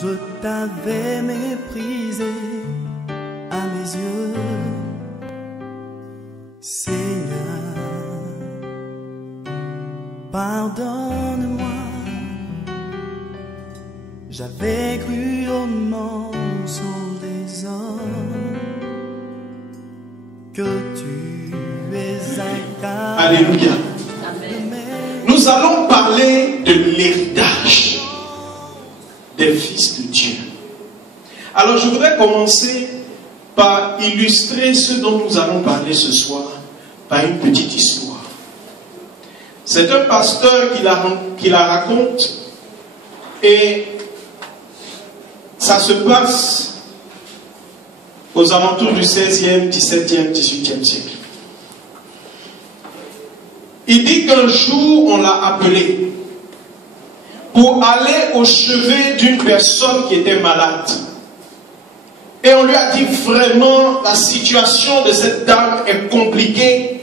Je t'avais méprisé à mes yeux, Seigneur, pardonne-moi. J'avais cru au mensonge des hommes que tu es incapable. Alléluia. Nous allons parler de l'héritage des fils de Dieu. Alors je voudrais commencer par illustrer ce dont nous allons parler ce soir par une petite histoire. C'est un pasteur qui la raconte et ça se passe aux alentours du 16e, 17e, 18e siècle. Il dit qu'un jour, on l'a appelé pour aller au chevet d'une personne qui était malade. Et on lui a dit vraiment, la situation de cette dame est compliquée.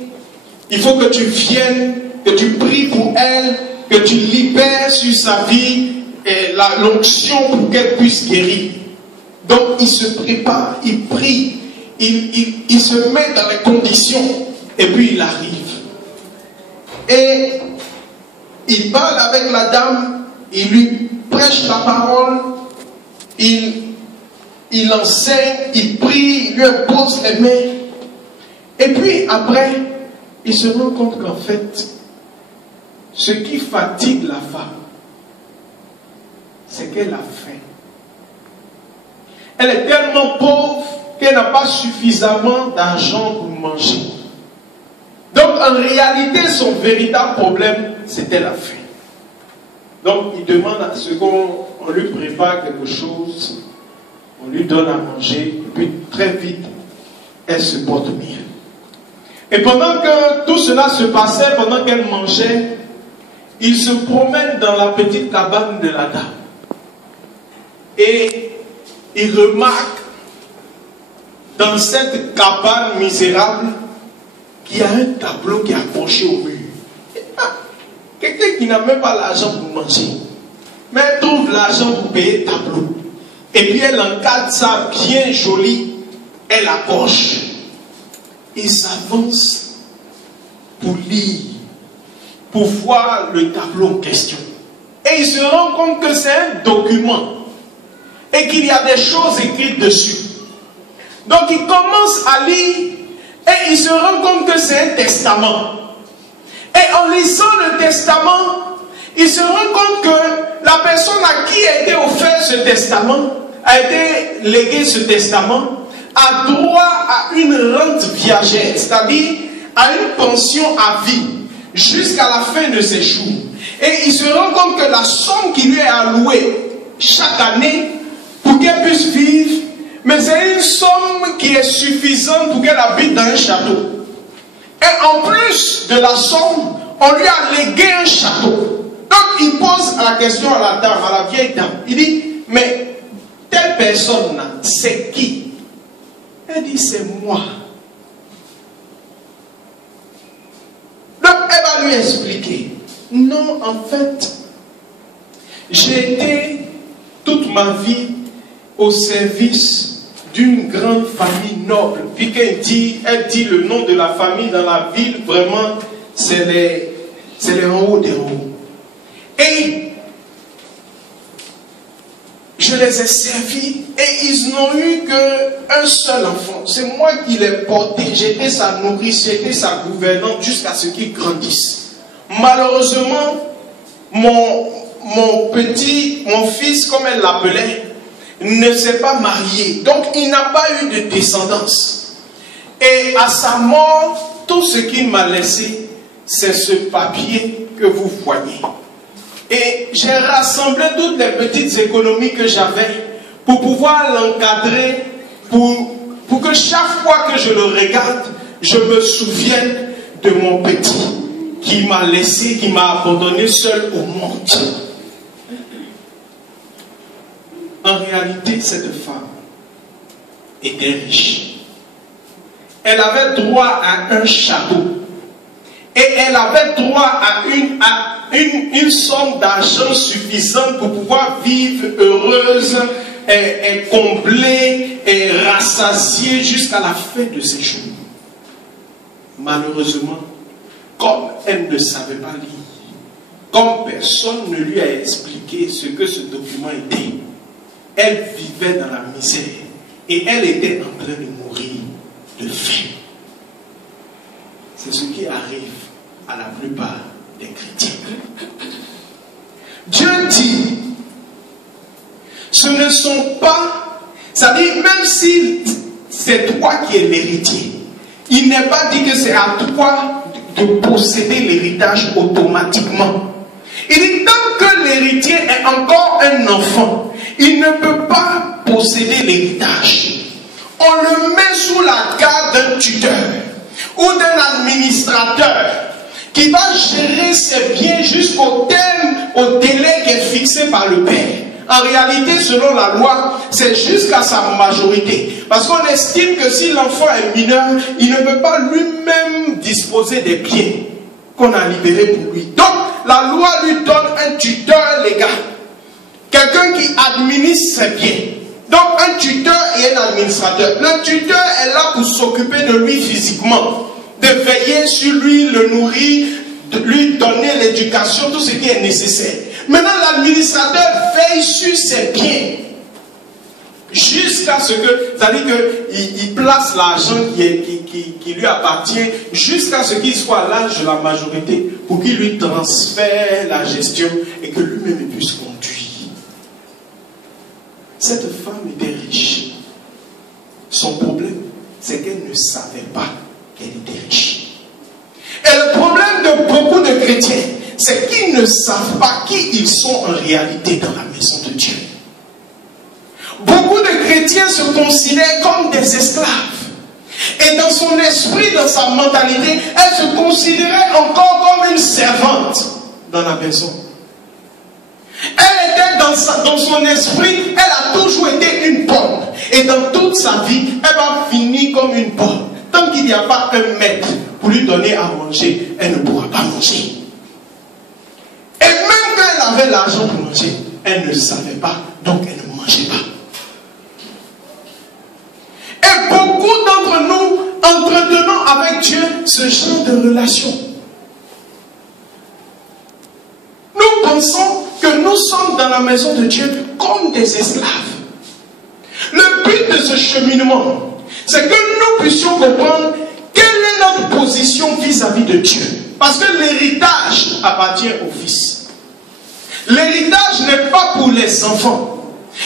Il faut que tu viennes, que tu pries pour elle, que tu libères sur sa vie et l'onction pour qu'elle puisse guérir. Donc il se prépare, il prie, il se met dans les conditions et puis il arrive. Et il parle avec la dame, il lui prêche la parole, il enseigne, il prie, il lui impose les mains. Et puis après, il se rend compte qu'en fait, ce qui fatigue la femme, c'est qu'elle a faim. Elle est tellement pauvre qu'elle n'a pas suffisamment d'argent pour manger. Donc en réalité, son véritable problème, c'était la faim. Donc il demande à ce qu'on lui prépare quelque chose, on lui donne à manger, et puis très vite, elle se porte bien. Et pendant que tout cela se passait, pendant qu'elle mangeait, il se promène dans la petite cabane de la dame. Et il remarque dans cette cabane misérable qu'il y a un tableau qui est accroché au mur. Quelqu'un qui n'a même pas l'argent pour manger, mais elle trouve l'argent pour payer le tableau. Et puis elle encadre ça bien joli, elle accroche. Il s'avance pour lire, pour voir le tableau en question. Et il se rend compte que c'est un document et qu'il y a des choses écrites dessus. Donc il commence à lire et il se rend compte que c'est un testament. Et en lisant le testament, il se rend compte que la personne à qui a été offert ce testament, a été légué ce testament, a droit à une rente viagère, c'est-à-dire à une pension à vie, jusqu'à la fin de ses jours. Et il se rend compte que la somme qui lui est allouée chaque année, pour qu'elle puisse vivre, mais c'est une somme qui est suffisante pour qu'elle habite dans un château. Et en plus de la somme, on lui a légué un château. Donc il pose la question à la dame, à la vieille dame. Il dit, mais telle personne, c'est qui? Elle dit, c'est moi. Donc elle va lui expliquer. Non, en fait, j'ai été toute ma vie au service d'une grande famille noble. Puis qu'elle dit, le nom de la famille dans la ville, vraiment, c'est les en haut des hauts. Et je les ai servis et ils n'ont eu qu'un seul enfant. C'est moi qui l'ai porté. J'étais sa nourrice, j'étais sa gouvernante jusqu'à ce qu'il grandisse. Malheureusement, mon fils, comme elle l'appelait, ne s'est pas marié. Donc il n'a pas eu de descendance. Et à sa mort, tout ce qu'il m'a laissé, c'est ce papier que vous voyez. Et j'ai rassemblé toutes les petites économies que j'avais pour pouvoir l'encadrer, pour que chaque fois que je le regarde, je me souvienne de mon petit qui m'a laissé, qui m'a abandonné seul au monde. En réalité, cette femme était riche. Elle avait droit à un château. Et elle avait droit à une somme d'argent suffisante pour pouvoir vivre heureuse, et comblée et rassasiée jusqu'à la fin de ses jours. Malheureusement, comme elle ne savait pas lire, comme personne ne lui a expliqué ce que ce document était, elle vivait dans la misère et elle était en train de mourir de faim. C'est ce qui arrive à la plupart des chrétiens. Dieu dit, ce ne sont pas, c'est-à-dire même si c'est toi qui es l'héritier, il n'est pas dit que c'est à toi de posséder l'héritage automatiquement. Il dit tant que l'héritier est encore un enfant, il ne peut pas posséder l'héritage. On le met sous la garde d'un tuteur ou d'un administrateur qui va gérer ses biens jusqu'au terme, au délai qui est fixé par le père. En réalité, selon la loi, c'est jusqu'à sa majorité. Parce qu'on estime que si l'enfant est mineur, il ne peut pas lui-même disposer des biens qu'on a libérés pour lui. Donc, la loi lui donne un tuteur légal. Quelqu'un qui administre ses biens. Donc, un tuteur et un administrateur. Le tuteur est là pour s'occuper de lui physiquement, de veiller sur lui, le nourrir, de lui donner l'éducation, tout ce qui est nécessaire. Maintenant, l'administrateur veille sur ses biens jusqu'à ce que, c'est-à-dire qu'il place l'argent qui lui appartient jusqu'à ce qu'il soit à l'âge de la majorité pour qu'il lui transfère la gestion et que lui-même puisse conduire. Cette femme était riche. Son problème, c'est qu'elle ne savait pas qu'elle était riche. Et le problème de beaucoup de chrétiens, c'est qu'ils ne savent pas qui ils sont en réalité dans la maison de Dieu. Beaucoup de chrétiens se considèrent comme des esclaves. Et dans son esprit, dans sa mentalité, elle se considérait encore comme une servante dans la maison. Elle était dans son esprit, elle a toujours été une bonne. Et dans toute sa vie, elle va finir comme une bonne. Tant qu'il n'y a pas un maître pour lui donner à manger, elle ne pourra pas manger. Et même quand elle avait l'argent pour manger, elle ne savait pas, donc elle ne mangeait pas. Et beaucoup d'entre nous entretenons avec Dieu ce genre de relation. Nous pensons que nous sommes dans la maison de Dieu comme des esclaves. Le but de ce cheminement, c'est que nous puissions comprendre quelle est notre position vis-à-vis de Dieu. Parce que l'héritage appartient au Fils. L'héritage n'est pas pour les enfants.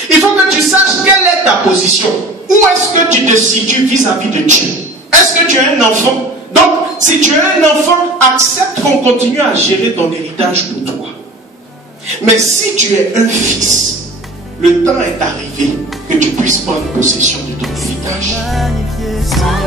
Il faut que tu saches quelle est ta position. Où est-ce que tu te situes vis-à-vis de Dieu? Est-ce que tu es un enfant? Donc, si tu es un enfant, accepte qu'on continue à gérer ton héritage pour toi. Mais si tu es un fils, le temps est arrivé que tu puisses prendre possession de ton héritage. Magnifié.